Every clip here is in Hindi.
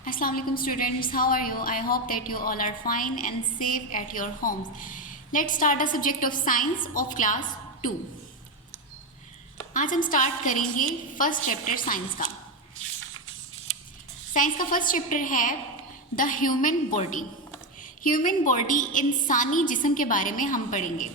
Assalamualaikum students, how are you? I hope that you all are fine and safe at your homes. Let's start the subject of science of class 2. आज हम स्टार्ट करेंगे फर्स्ट चैप्टर साइंस का। साइंस का फर्स्ट चैप्टर है the human body. Human body इंसानी जिस्म के बारे में हम पढ़ेंगे।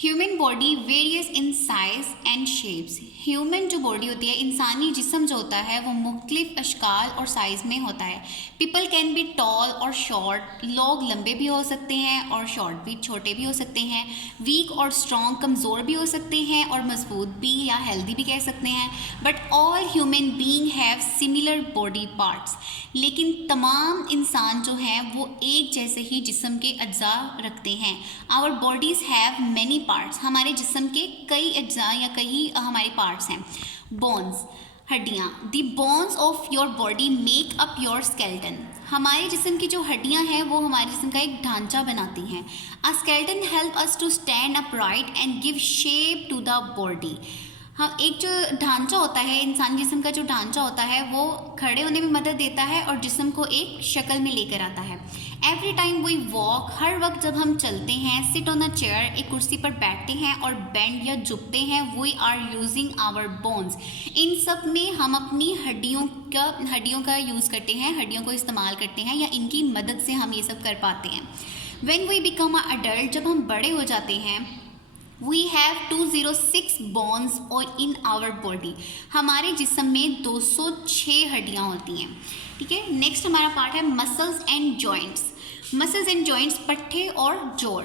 Human body various in size and shapes. Human जो बॉडी होती है, इंसानी जिस्म जो होता है वो मुख्तलिफ अशकाल और साइज़ में होता है। पीपल कैन बी टॉल और शॉर्ट। लोग लंबे भी हो सकते हैं और शॉर्ट भी, छोटे भी हो सकते हैं। वीक और स्ट्रॉन्ग, कमज़ोर भी हो सकते हैं और मजबूत भी या हेल्दी भी कह सकते हैं। But all human being have similar body parts. लेकिन तमाम इंसान जो हैं वो एक जैसे ही जिस्म के अज्जा रखते हैं। Our bodies have many parts. हमारे जिस्म के कई अज्जा या कई हमारे पार्ट्स हैं। बोन्स, हड्डियाँ। The bones of your body make up your skeleton. हमारे जिस्म की जो हड्डियाँ हैं वो हमारे जिस्म का एक ढांचा बनाती हैं। A skeleton help us to stand upright and give shape to the body. हाँ, एक जो ढांचा होता है, इंसान जिस्म का जो ढांचा होता है वो खड़े होने में मदद देता है और जिस्म को एक शक्ल में लेकर आता है। एवरी टाइम वी वॉक, हर वक्त जब हम चलते हैं, सिट ऑन अ चेयर, एक कुर्सी पर बैठते हैं और बेंड या झुकते हैं, we are using our bones. इन सब में हम अपनी हड्डियों का यूज़ करते हैं, हड्डियों को इस्तेमाल करते हैं या इनकी मदद से हम ये सब कर पाते हैं। When we become a adult, जब हम बड़े हो जाते हैं, We have 206 bones और in our body। हमारे जिस्म में 206 हड्डियाँ होती हैं। ठीक है, नेक्स्ट हमारा पार्ट है muscles and joints. Muscles and joints, पट्टे और जोड़।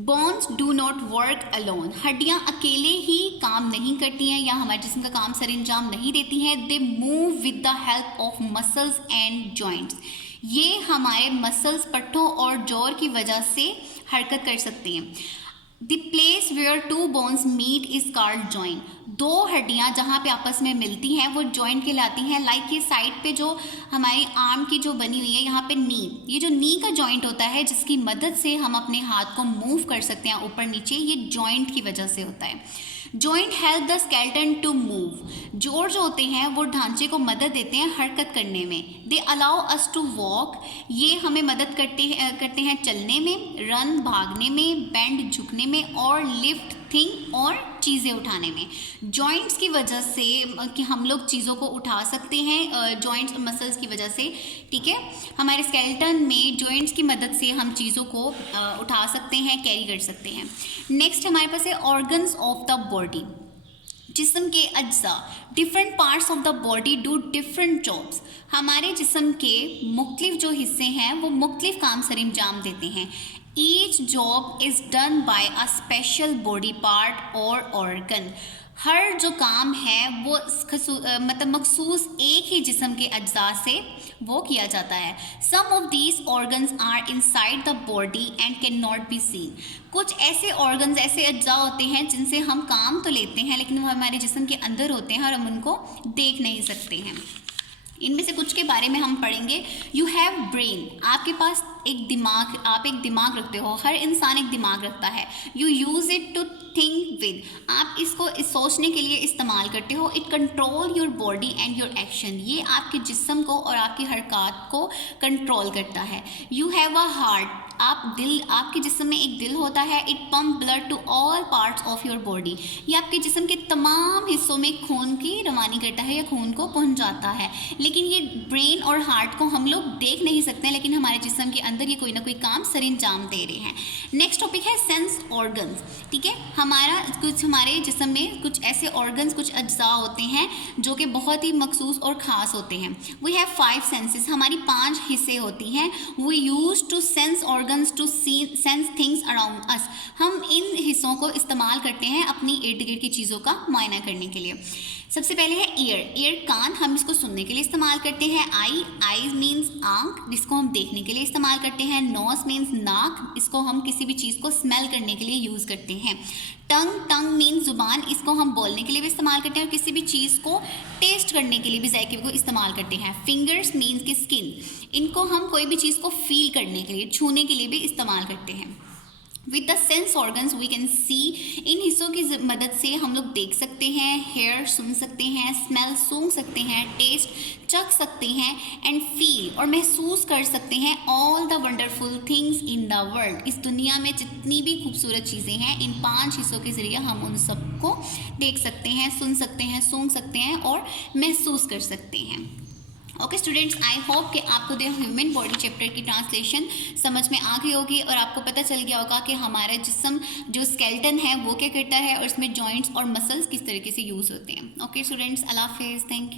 Bones do not work alone. हड्डियाँ अकेले ही काम नहीं करती हैं या हमारे जिस्म का काम सर अंजाम नहीं देती हैं। They move with the help of muscles and joints. ये हमारे मसल्स, पट्टों और जोड़ की वजह से हरकत कर सकते हैं। The place where two bones meet is called joint। दो हड्डियाँ जहाँ पे आपस में मिलती हैं वो जॉइंट कहलाती हैं। लाइक ये साइड पे जो हमारी आर्म की जो बनी हुई है, यहाँ पे नी, ये जो नी का जॉइंट होता है जिसकी मदद से हम अपने हाथ को मूव कर सकते हैं ऊपर नीचे, ये जॉइंट की वजह से होता है। Joint help the skeleton to move. जोड़ जो होते हैं वो ढांचे को मदद देते हैं हरकत करने में। They allow us to walk. ये हमें मदद करते हैं चलने में, रन भागने में, बेंड झुकने में और लिफ्ट थिंग और चीज़ें उठाने में। जॉइंट्स की वजह से कि हम लोग चीज़ों को उठा सकते हैं, जॉइंट्स मसल्स की वजह से। ठीक है, हमारे स्केलेटन में जॉइंट्स की मदद से हम चीज़ों को उठा सकते हैं, कैरी कर सकते हैं। नेक्स्ट हमारे पास है ऑर्गन्स ऑफ द बॉडी। जिस्म के अज्जा। Different parts of the body do different jobs. हमारे जिस्म के मुख्तलिफ जो हिस्से हैं वो मुख्तलिफ काम सर अंजाम देते हैं। Each job is done by a special body part और ऑर्गन। हर जो काम है वो मतलब मखसूस एक ही जिस्म के अज्जा से वो किया जाता है। Some of these organs are inside the body and can not be seen. कुछ ऐसे ऑर्गन्स, ऐसे अज्जा होते हैं जिनसे हम काम तो लेते हैं लेकिन वो हमारे जिस्म के अंदर होते हैं और हम उनको देख नहीं सकते हैं। इनमें से कुछ के बारे में हम पढ़ेंगे। You have brain. आपके पास एक दिमाग, आप एक दिमाग रखते हो, हर इंसान एक दिमाग रखता है। You use it to think with. आप इसको सोचने के लिए इस्तेमाल करते हो। It control your body and your action. ये आपके जिस्म को और आपकी हरकत को कंट्रोल करता है। You have a heart. आपके जिस्म में एक दिल होता है। It pump blood to all parts of your body. ये आपके जिस्म के तमाम हिस्सों में खून की रवानी करता है या खून को पहुंचाता है। लेकिन ये ब्रेन और हार्ट को हम लोग देख नहीं सकते, लेकिन हमारे जिस्म के अंदर ये कोई ना कोई काम सर अंजाम दे रहे हैं। नेक्स्ट टॉपिक है सेंस ऑर्गन्स। ठीक है, हमारे जिस्म में कुछ ऐसे ऑर्गन्स, कुछ अज्जा होते हैं जो कि बहुत ही मखसूस और ख़ास होते हैं। We have 5 senses. हमारी 5 हिस्से होती हैं। We use to sense organs to sense things around us. हम इन हिस्सों को इस्तेमाल करते हैं अपनी इर्द गिर्द की चीज़ों का मुआयना करने के लिए। सबसे पहले है ईयर कान, हम इसको सुनने के लिए इस्तेमाल करते हैं। आईज मीन्स आँख, जिसको हम देखने के लिए इस्तेमाल करते हैं। नोज मीन्स नाक, इसको हम किसी भी चीज़ को स्मेल करने के लिए यूज़ करते हैं। टंग मीन्स जुबान, इसको हम बोलने के लिए भी इस्तेमाल करते हैं और किसी भी चीज़ को टेस्ट करने के लिए भी जायके को इस्तेमाल करते हैं। फिंगर्स मीन्स की स्किन, इनको हम कोई भी चीज़ को फील करने के लिए, छूने के लिए भी इस्तेमाल करते हैं। With the sense organs we can see, इन हिस्सों की मदद से हम लोग देख सकते हैं, हेयर सुन सकते हैं, स्मेल सूंघ सकते हैं, टेस्ट चख सकते हैं, एंड फील और महसूस कर सकते हैं all the wonderful things in the world. इस दुनिया में जितनी भी खूबसूरत चीज़ें हैं, इन 5 हिस्सों के ज़रिए हम उन सबको देख सकते हैं, सुन सकते हैं, सूंघ सकते हैं और महसूस कर सकते हैं। ओके स्टूडेंट्स, आई होप कि आपको द ह्यूमन बॉडी चैप्टर की ट्रांसलेशन समझ में आ गई होगी और आपको पता चल गया होगा कि हमारा जिस्म जो स्केलेटन है वो क्या करता है और इसमें जॉइंट्स और मसल्स किस तरीके से यूज़ होते हैं। ओके स्टूडेंट्स, अल्लाह हाफिज़, थैंक यू।